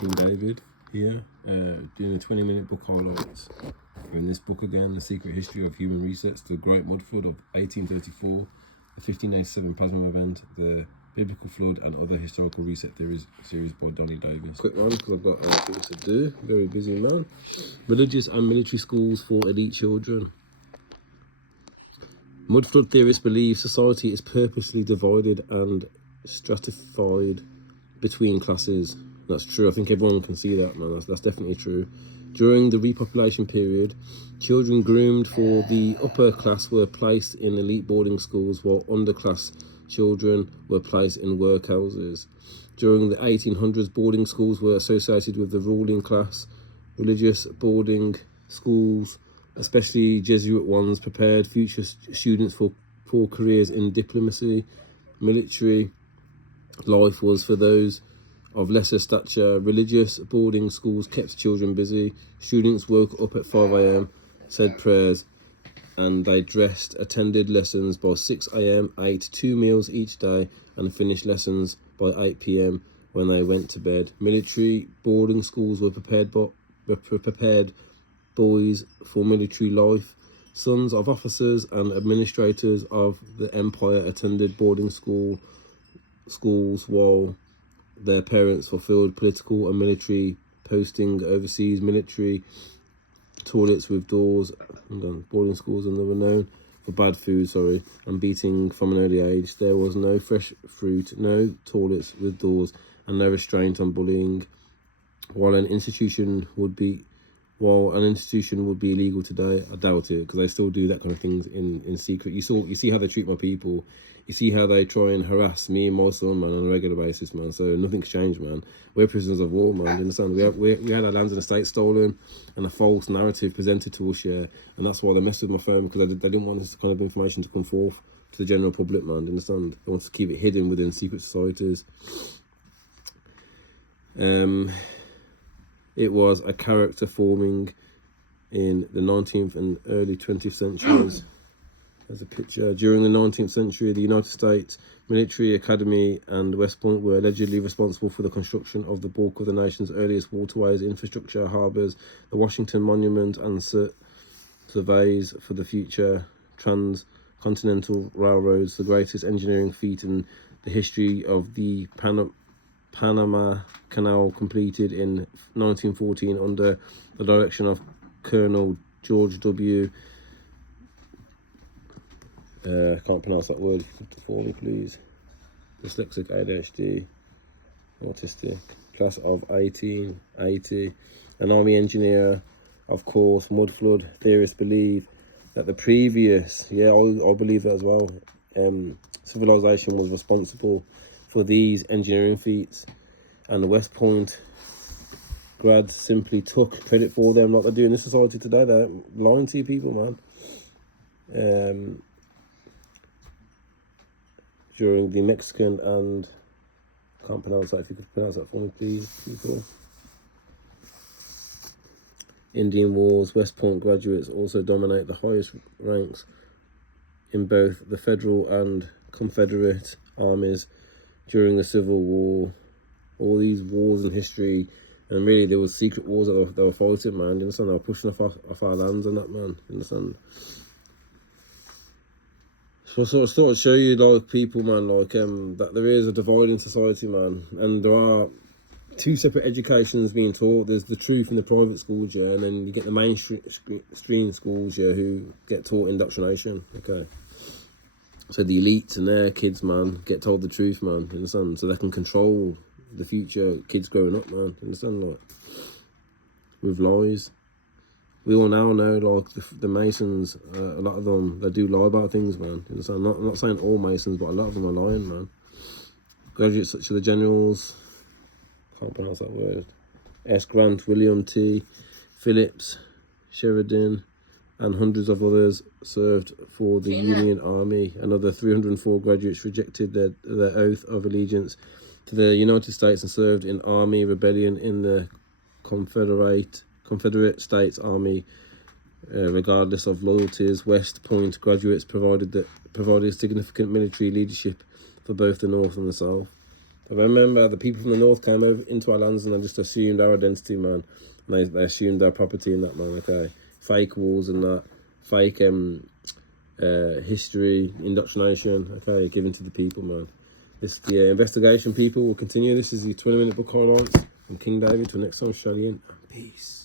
King David here, doing a 20-minute book highlights. We're in this book again, The Secret History of Human Resets, the Great Mud Flood of 1834, the 1587 Plasma Event, the Biblical Flood, and Other Historical Reset Theories series by Donnie Davis. Quick one, because I've got other things to do. Very busy man. Religious and military schools for elite children. Mud flood theorists believe society is purposely divided and stratified between classes. That's true. I think everyone can see that, man. That's definitely true. During the repopulation period, children groomed for the upper class were placed in elite boarding schools, while underclass children were placed in workhouses. During the 1800s, boarding schools were associated with the ruling class. Religious boarding schools, especially Jesuit ones, prepared future students for careers in diplomacy. Military life was for those of lesser stature. Religious boarding schools kept children busy. Students woke up at 5 a.m, said prayers, and they dressed, attended lessons by 6 a.m, ate 2 meals each day, and finished lessons by 8 p.m. when they went to bed. Military boarding schools were prepared boys for military life. Sons of officers and administrators of the empire attended boarding schools, while their parents fulfilled political and military posting overseas. Military toilets with doors, boarding schools, and they were known for bad food, and beating from an early age. There was no fresh fruit, no toilets with doors, and no restraint on bullying. While an institution would be illegal today, I doubt it, because they still do that kind of things in secret. You see how they treat my people. You see how they try and harass me and my son, man, on a regular basis, man. So nothing's changed, man. We're prisoners of war, man. You understand? We had our lands and estates stolen, and a false narrative presented to us, and that's why they messed with my phone, because they didn't want this kind of information to come forth to the general public, man. You understand? They want to keep it hidden within secret societies. It was a character forming in the 19th and early 20th centuries. There's a picture. During the 19th century, the United States Military Academy and West Point were allegedly responsible for the construction of the bulk of the nation's earliest waterways, infrastructure, harbours, the Washington Monument, and surveys for the future transcontinental railroads, the greatest engineering feat in the history of the Panama Canal, completed in 1914 under the direction of Colonel George W. Can't pronounce that word for me, please. Dyslexic, ADHD, autistic. Class of 1880. An army engineer, of course. Mud flood theorists believe that the previous, I believe that as well, civilization was responsible for these engineering feats, and the West Point grads simply took credit for them, like they do in this society today. They're lying to you people, man. During the Mexican and, can't pronounce that, if you could pronounce that for me, please, people. Indian Wars, West Point graduates also dominate the highest ranks in both the Federal and Confederate armies during the Civil War. All these wars in history, and really there was secret wars that they were fighting, man. You understand? They were pushing off our lands and that, man. You understand? So I sort of show you, like, people, man, like, that there is a divide in society, man, and there are two separate educations being taught. There's the truth in the private schools, and then you get the mainstream schools, who get taught indoctrination, okay? So the elites and their kids, man, get told the truth, man, you understand? So they can control the future kids growing up, man, you understand? Like, with lies. We all now know, like, the Masons, a lot of them, they do lie about things, man, you understand? I'm not saying all Masons, but a lot of them are lying, man. Graduates such as the generals, can't pronounce that word, S. Grant, William T. Phillips, Sheridan, and hundreds of others served for the Union Army. Another 304 graduates rejected their oath of allegiance to the United States and served in army rebellion in the Confederate States Army. Regardless of loyalties, West Point graduates provided significant military leadership for both the North and the South. But remember, the people from the north came over into our lands and they just assumed our identity, man. And they assumed our property and that, man, okay? Fake walls and that. Fake history, indoctrination, okay, given to the people, man. The investigation, people, will continue. This is the 20-minute book highlights from King David. Till next time, Shally in. Peace.